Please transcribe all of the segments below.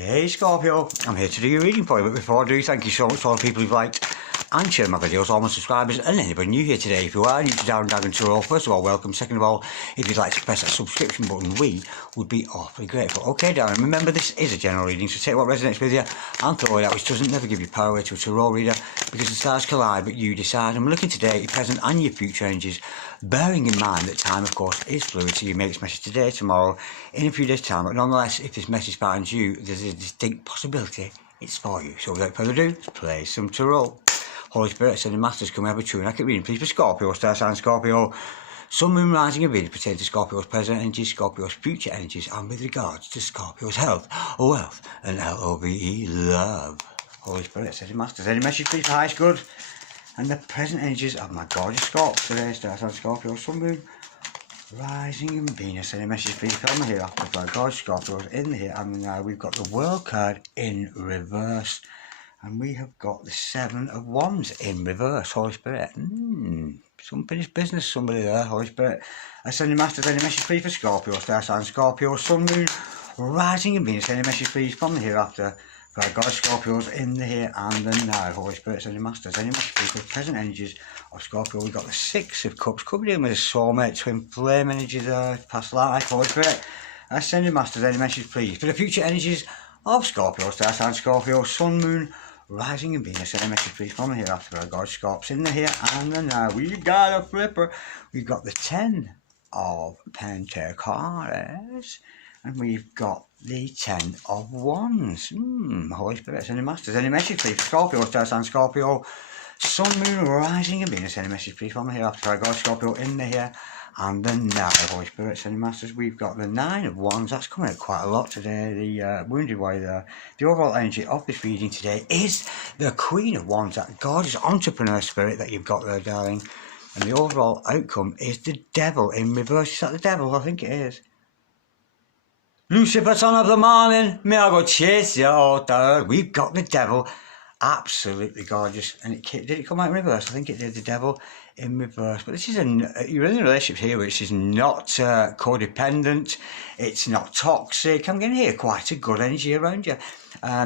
Hey Scorpio, I'm here to do your reading for you, but before I do, thank you so much to all the people who've liked and shared my videos, all my subscribers, and anybody new here today. If you are new to Darren Dragon Tarot, first of all, welcome. Second of all, if you'd like to press that subscription button, we would be awfully grateful. Okay, Darren, remember this is a general reading, so take what resonates with you and throw it out, which doesn't never give you power away to a tarot reader, because the stars collide, but you decide. And we're looking today at your present and your future energies, bearing in mind that time, of course, is fluid, so you make this message today, tomorrow, in a few days' time. But nonetheless, if this message finds you, there's a distinct possibility it's for you. So without further ado, let's play some tarot. Holy Spirit, Ascended Masters, can we have a true and accurate reading, please, for Scorpio, star sign Scorpio, Sun, Moon, Rising and Venus pertain to Scorpio's present energies, Scorpio's future energies, and with regards to Scorpio's health, wealth, and LOVE, love. Holy Spirit, Ascended Masters, any message, please, for highest good and the present energies of my gorgeous Scorpio today, star sign Scorpio, Sun, Moon, Rising and Venus. Any message, please, from here after for our gorgeous Scorpios in the here and the now. We've got the World card in reverse. And we have got the Seven of Wands in reverse. Holy Spirit. Some finished business, somebody there. Holy Spirit. Ascending Masters, any message, please, for Scorpio, star sign Scorpio, Sun, Moon, Rising and Venus. Any message, please, from the hereafter for our goddess Scorpios in the here and the now. Holy Spirit, Ascending Masters, any message, please, for present energies of Scorpio. We've got the Six of Cups. Could be dealing with a soulmate, twin flame energy there, past life. Holy Spirit. Ascending Masters, any message, please, for the future energies of Scorpio, star sign Scorpio, Sun, Moon, Rising and Venus. Any message, please, from here after our God Scorps in the here and the now. We got a flipper. We've got the Ten of Pentacles, and we've got the Ten of Wands. Holy Spirit, any masters, any message, please, for Scorpio, star sign Scorpio, Sun, Moon, Rising and Venus. Any message, please, from here after our God Scorpio in the here and the now. Holy Spirit, any masters. We've got the Nine of Wands. That's coming out quite a lot today. The Wounded Warrior there. The overall energy of this reading today is the Queen of Wands, that gorgeous entrepreneur spirit that you've got there, darling. And the overall outcome is the Devil in reverse. Is that the Devil? I think it is. Lucifer, son of the morning, may I go chase your daughter. We've got the Devil. Absolutely gorgeous. And did it come out in reverse? I think it did, the Devil in reverse. But this is you're in a relationship here which is not codependent, it's not toxic. I'm getting here quite a good energy around you.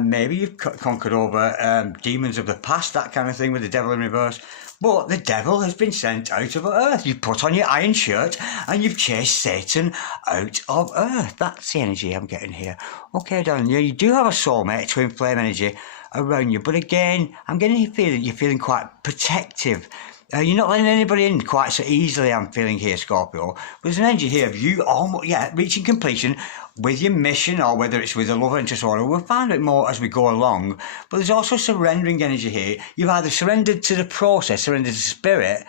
Maybe you've conquered over demons of the past, that kind of thing, with the Devil in reverse. But the Devil has been sent out of Earth. You've put on your iron shirt and you've chased Satan out of Earth. That's the energy I'm getting here. Okay, darling, you do have a soulmate, twin flame energy around you. But again, I'm getting you feeling you're feeling quite protective. You're not letting anybody in quite so easily, I'm feeling here, Scorpio. But there's an energy here of you almost, reaching completion with your mission, or whether it's with a love interest or we'll find out more as we go along. But there's also surrendering energy here. You've either surrendered to the process, surrendered to spirit,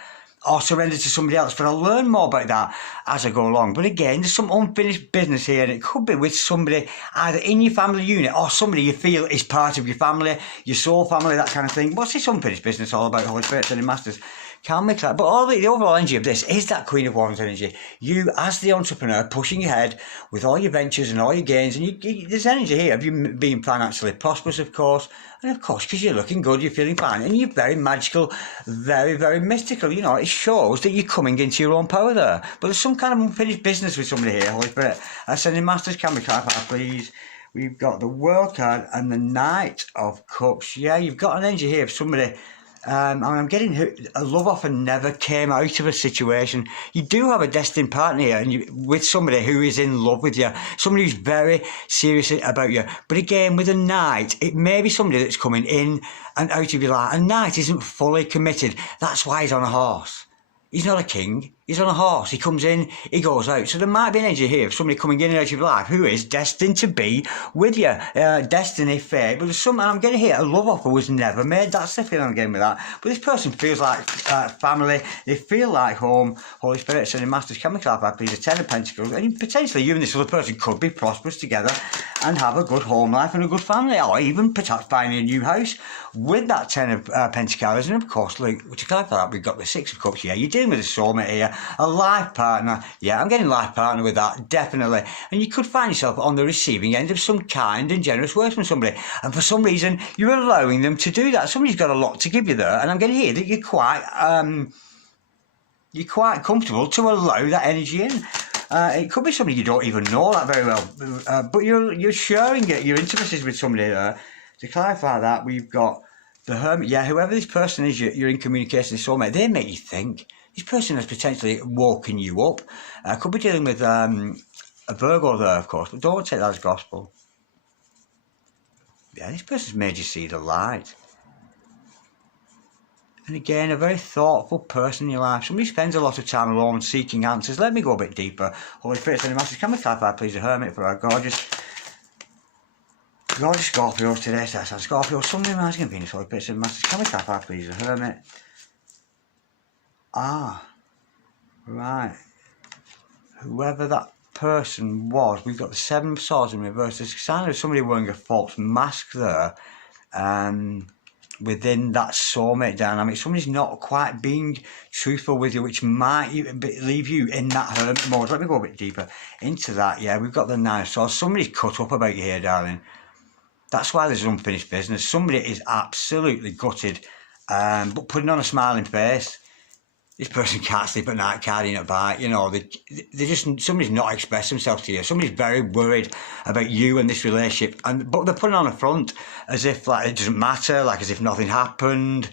or surrendered to somebody else. But I'll learn more about that as I go along. But again, there's some unfinished business here, and it could be with somebody either in your family unit or somebody you feel is part of your family, your soul family, that kind of thing. What's this unfinished business all about, Holy Spirit, Ascended Masters? Can't make that. But all the overall energy of this is that Queen of Wands energy. You, as the entrepreneur, pushing ahead with all your ventures and all your gains. And there's energy here of you being financially prosperous, of course. And of course, because you're looking good, you're feeling fine. And you're very magical, very, very mystical. You know, it shows that you're coming into your own power there. But there's some kind of unfinished business with somebody here, Holy Spirit. Ascending Masters, can we clarify, please? We've got the World card and the Knight of Cups. Yeah, you've got an energy here of somebody. I'm getting a love offer never came out of a situation. You do have a destined partner here, and with somebody who is in love with you, somebody who's very serious about you. But again, with a Knight, it may be somebody that's coming in and out of your life. A Knight isn't fully committed. That's why he's on a horse. He's not a king. He's on a horse. He comes in, he goes out. So there might be an energy here of somebody coming in and out of your life who is destined to be with you. Destiny, fate. But there's some, and I'm getting here, a love offer was never made. That's the feeling I'm getting with that. But this person feels like family. They feel like home. Holy Spirit, Ascended Masters, can we clarify, please? The Ten of Pentacles. And potentially you and this other person could be prosperous together and have a good home life and a good family. Or even perhaps buying a new house with that Ten of Pentacles. And of course, like, to clarify that, we've got the Six of Cups here. You're dealing with a soulmate here. A life partner. Yeah, I'm getting life partner with that, definitely. And you could find yourself on the receiving end of some kind and generous words from somebody. And for some reason, you're allowing them to do that. Somebody's got a lot to give you there. And I'm getting here that you're quite comfortable to allow that energy in. It could be somebody you don't even know that very well, but you're sharing your intimacies with somebody there. To clarify that, we've got the Hermit. Yeah, whoever this person is, you're in communication with soulmate. They make you think. This person has potentially woken you up. Could be dealing with a Virgo there, of course, but don't take that as gospel. Yeah, this person's made you see the light. And again, a very thoughtful person in your life. Somebody spends a lot of time alone seeking answers. Let me go a bit deeper. Holy Spirit, sending masters, can we clarify, please, the Hermit for our gorgeous Scorpios today? So that's Scorpio, Sun, Moon, Rising, and Venus. Holy Spirit, sending masters, can we clarify, please, the Hermit? Right. Whoever that person was, we've got the Seven of Swords in reverse. There's a sign of somebody wearing a false mask there. Within that soulmate dynamic, somebody's not quite being truthful with you, which might leave you in that hermit mode. Let me go a bit deeper into that. Yeah, we've got the Nine of Swords. Somebody's cut up about you here, darling. That's why there's unfinished business. Somebody is absolutely gutted, but putting on a smiling face. This person can't sleep at night, carrying a bite, you know, they just, somebody's not expressed themselves to you. Somebody's very worried about you and this relationship, but they're putting on a front as if like it doesn't matter, like as if nothing happened.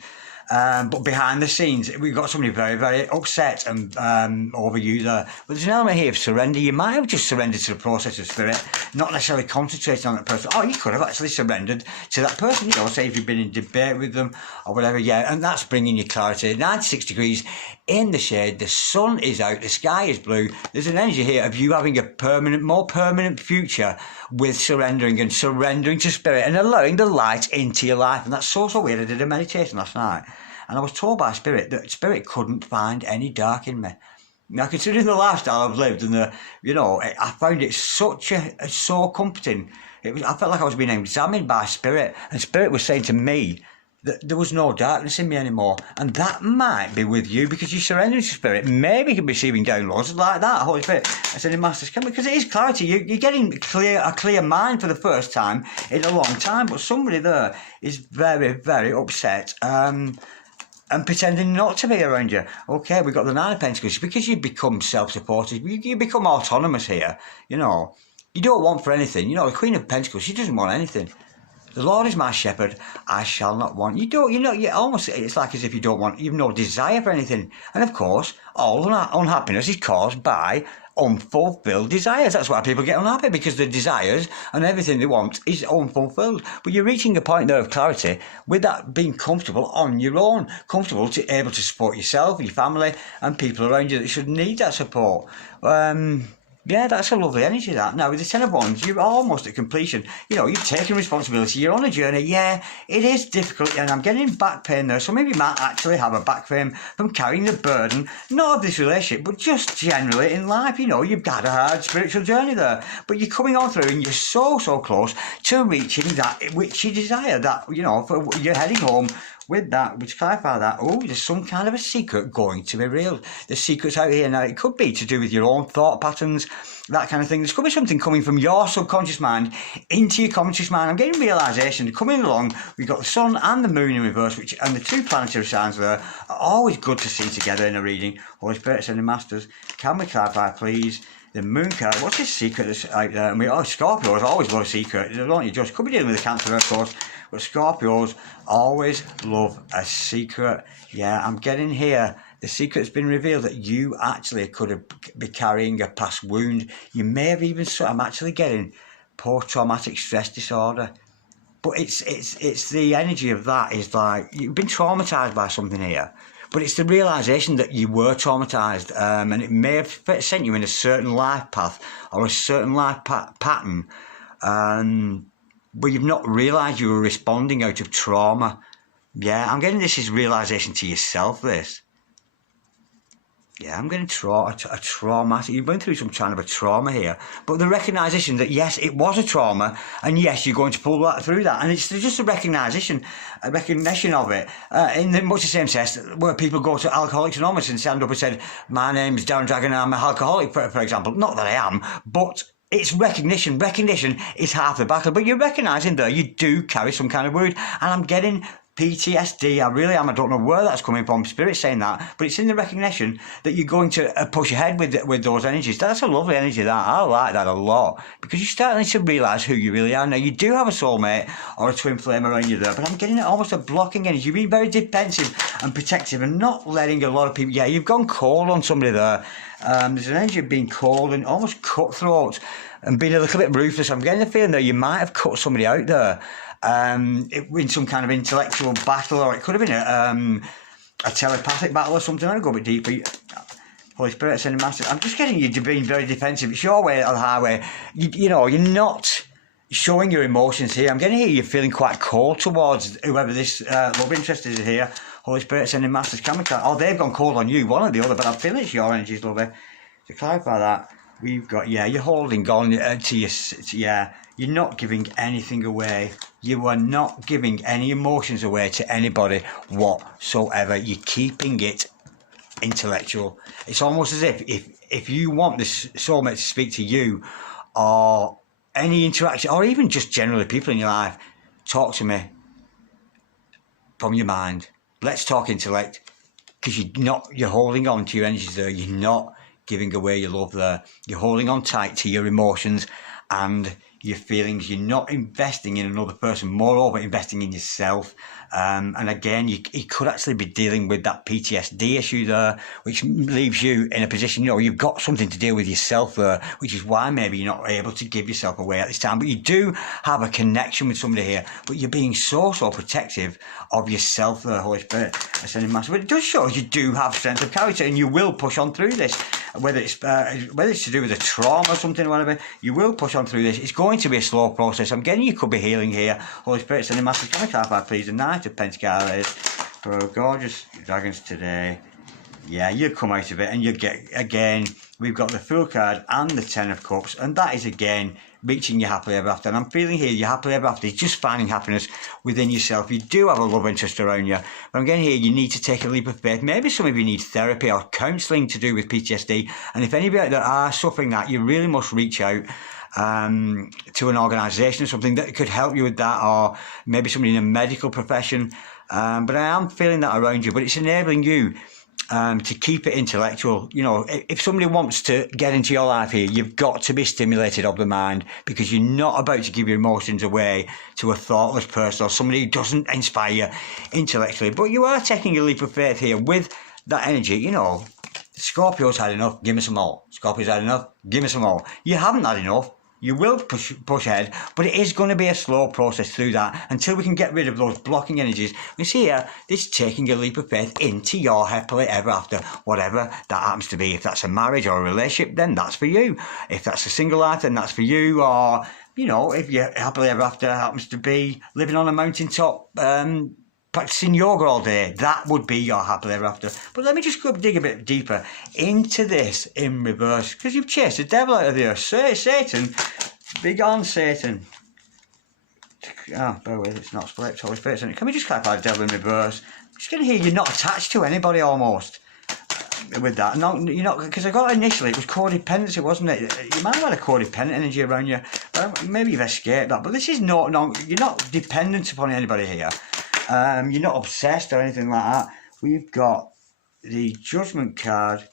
But behind the scenes, we've got somebody very, very upset and over you there. But there's an element here of surrender. You might have just surrendered to the process of spirit, not necessarily concentrating on that person. Oh, you could have actually surrendered to that person, you know, say if you've been in debate with them or whatever, yeah, and that's bringing you clarity. 96 degrees in the shade, the sun is out, the sky is blue. There's an energy here of you having a more permanent future with surrendering to spirit and allowing the light into your life. And that's so weird. I did a meditation last night. And I was told by Spirit that Spirit couldn't find any dark in me. Now, considering the lifestyle I've lived and I found it so comforting. I felt like I was being examined by Spirit, and Spirit was saying to me that there was no darkness in me anymore. And that might be with you because you surrender to Spirit. Maybe you can be receiving downloads like that, Holy Spirit. I said, Masters, because it is clarity. You're getting a clear mind for the first time in a long time. But somebody there is very, very upset. And pretending not to be around you. Okay, we've got the Nine of Pentacles. Because you become self-supported, you become autonomous here. You know, you don't want for anything. You know, the Queen of Pentacles, she doesn't want anything. The Lord is my shepherd, I shall not want. It's like as if you've no desire for anything. And of course, all unhappiness is caused by unfulfilled desires. That's why people get unhappy, because the desires and everything they want is unfulfilled. But you're reaching a point there of clarity with that being comfortable on your own, comfortable to able to support yourself, your family, and people around you that should need that support. Yeah, that's a lovely energy, that. Now, with the Ten of Wands, you're almost at completion. You know, you've taken responsibility. You're on a journey. Yeah, it is difficult, and I'm getting back pain there. So maybe you might actually have a back pain from carrying the burden, not of this relationship, but just generally in life. You know, you've got a hard spiritual journey there. But you're coming on through, and you're so close to reaching that which you desire. That, you know, you're heading home with that, which clarify that, there's some kind of a secret going to be revealed. The secret's out here now. It could be to do with your own thought patterns, that kind of thing. There could be something coming from your subconscious mind into your conscious mind. I'm getting realisation coming along. We've got the sun and the moon in reverse, and the two planetary signs there are always good to see together in a reading. Holy Spirit, sending masters, can we clarify, please? The moon card, what's his secret that's out there? Scorpios always love a secret, don't you? Just could be dealing with the Cancer, of course, but Scorpios always love a secret. Yeah, I'm getting here. The secret's been revealed that you actually could be carrying a past wound. You may have even, I'm actually getting post-traumatic stress disorder. But it's the energy of that is like, you've been traumatised by something here. But it's the realisation that you were traumatised, and it may have sent you in a certain life path or a certain life pattern, but you've not realised you were responding out of trauma. Yeah, I'm getting this is realisation to yourself, this. Yeah, I'm getting a traumatic. You've been through some kind of a trauma here, but the recognition that yes, it was a trauma, and yes, you're going to pull through that, and it's just a recognition of it. In much the same sense where people go to Alcoholics Anonymous and stand up and say, "My name's Darren Dragon, and I'm an alcoholic," for example. Not that I am, but it's recognition. Recognition is half the battle, but you're recognising there you do carry some kind of wound, and I'm getting PTSD, I really am. I don't know where that's coming from. Spirit's saying that, but it's in the recognition that you're going to push ahead with those energies. That's a lovely energy. That I like that a lot, because you're starting to realise who you really are. Now, you do have a soulmate or a twin flame around you there, but I'm getting almost a blocking energy. You're being very defensive and protective and not letting a lot of people. Yeah, you've gone cold on somebody there. There's an energy of being cold and almost cutthroat and being a little bit ruthless. I'm getting the feeling that you might have cut somebody out there. In some kind of intellectual battle, or it could have been a telepathic battle or something. I'll go a bit deeper. Holy Spirit, sending masters. I'm just getting you to being very defensive. It's your way or the highway. You know, you're not showing your emotions here. I'm getting here you're feeling quite cold towards whoever this love interest is here. Holy Spirit, sending masters. Oh, they've gone cold on you, one or the other, but I'm feeling it's your energies, lovely. To clarify that, we've got, you're holding on to your, you're not giving anything away. You are not giving any emotions away to anybody whatsoever. You're keeping it intellectual. It's almost as if you want this soulmate to speak to you, or any interaction, or even just generally people in your life, talk to me from your mind. Let's talk intellect, because you're holding on to your energies there. You're not giving away your love there. You're holding on tight to your emotions and your feelings. You're not investing in another person, moreover investing in yourself. And again, you could actually be dealing with that PTSD issue there, which leaves you in a position, you've got something to deal with yourself there, which is why maybe you're not able to give yourself away at this time. But you do have a connection with somebody here, but you're being so protective of yourself there, Holy Spirit. Ascending Master. But it does show you do have strength of character, and you will push on through this. Whether it's to do with a trauma or something or whatever, you will push on through this. It's going to be a slow process. I'm getting you could be healing here. Holy Spirit, sending Master, can I clarify, please? The Knight of Pentacles for our gorgeous dragons today. Yeah, you come out of it, and you get, again, we've got the Fool card and the Ten of Cups, and that is, again, reaching your happily ever after. And I'm feeling here, your happily ever after is just finding happiness within yourself. You do have a love interest around you, but I'm getting here, you need to take a leap of faith. Maybe some of you need therapy or counselling to do with PTSD, and if anybody that are suffering that, you really must reach out to an organisation or something that could help you with that, or maybe somebody in a medical profession. But I am feeling that around you, but it's enabling you to keep it intellectual. If somebody wants to get into your life here, you've got to be stimulated of the mind, because you're not about to give your emotions away to a thoughtless person or somebody who doesn't inspire you intellectually. But you are taking a leap of faith here with that energy. Scorpio's had enough, give me some more. Scorpio's had enough, give me some more. You haven't had enough. You will push ahead, but it is going to be a slow process through that until we can get rid of those blocking energies. We see here, this taking a leap of faith into your happily ever after, whatever that happens to be. If that's a marriage or a relationship, then that's for you. If that's a single life, then that's for you. Or, if your happily ever after happens to be living on a mountaintop, practicing yoga all day, that would be your happily ever after. But let me just go dig a bit deeper into this in reverse, because you've chased the devil out of the earth. Satan, be gone, Satan. Bear with, it's not split. Holy Spirit. Can we just clarify the devil in reverse? I'm just going to hear you're not attached to anybody almost with that. No, you're not, because I got initially, it was codependency, wasn't it? You might have had a codependent energy around you. Maybe you've escaped that, but this is you're not dependent upon anybody here. You're not obsessed or anything like that. We've got the Judgment card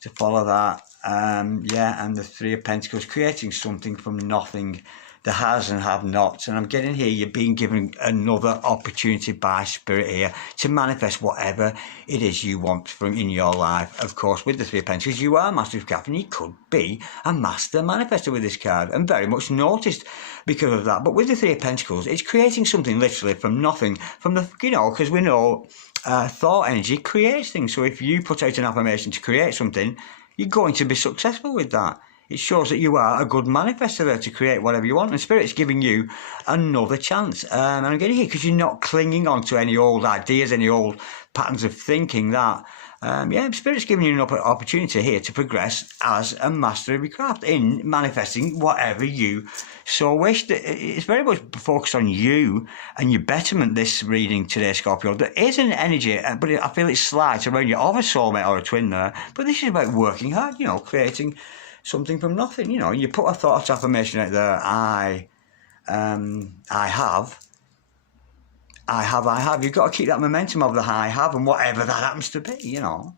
to follow that. And the Three of Pentacles, creating something from nothing, the has and have nots. And I'm getting here, you're being given another opportunity by Spirit here to manifest whatever it is you want from in your life. Of course, with the Three of Pentacles, you are a Master of Craft, and you could be a Master Manifestor with this card, and very much noticed because of that. But with the Three of Pentacles, it's creating something literally from nothing, from the, because we know thought energy creates things. So if you put out an affirmation to create something, you're going to be successful with that. It shows that you are a good manifestor there to create whatever you want. And Spirit's giving you another chance. And I'm getting here because you're not clinging on to any old ideas, any old patterns of thinking that. Spirit's giving you an opportunity here to progress as a master of your craft in manifesting whatever you so wish. It's very much focused on you and your betterment, this reading today, Scorpio. There is an energy, but I feel it's slight around you of a soulmate or a twin there. But this is about working hard, creating something from nothing. You put a thought affirmation out there, I have I have. You've got to keep that momentum of the I have, and whatever that happens to be, you know.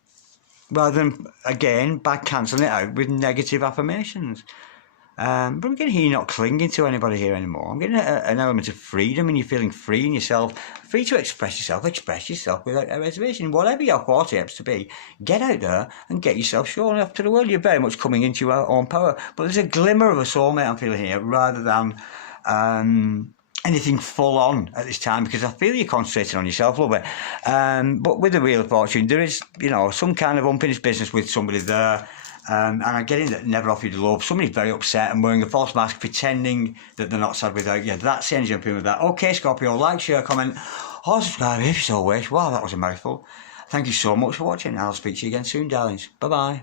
Rather than, again, by cancelling it out with negative affirmations. But I'm getting here, you're not clinging to anybody here anymore. I'm getting an element of freedom, and you're feeling free in yourself, free to express yourself without a reservation. Whatever your forte happens to be, get out there and get yourself shown off to the world. You're very much coming into your own power. But there's a glimmer of a soulmate I'm feeling here, rather than anything full on at this time, because I feel you're concentrating on yourself a little bit. But with the Wheel of Fortune, there is, you know, some kind of unfinished business with somebody there. And I'm getting that never offered you love. Somebody's very upset and wearing a false mask, pretending that they're not sad without you. That's the energy I'm feeling with that. Okay, Scorpio, like, share, comment, or subscribe if you so wish. Wow, that was a mouthful. Thank you so much for watching. I'll speak to you again soon, darlings. Bye-bye.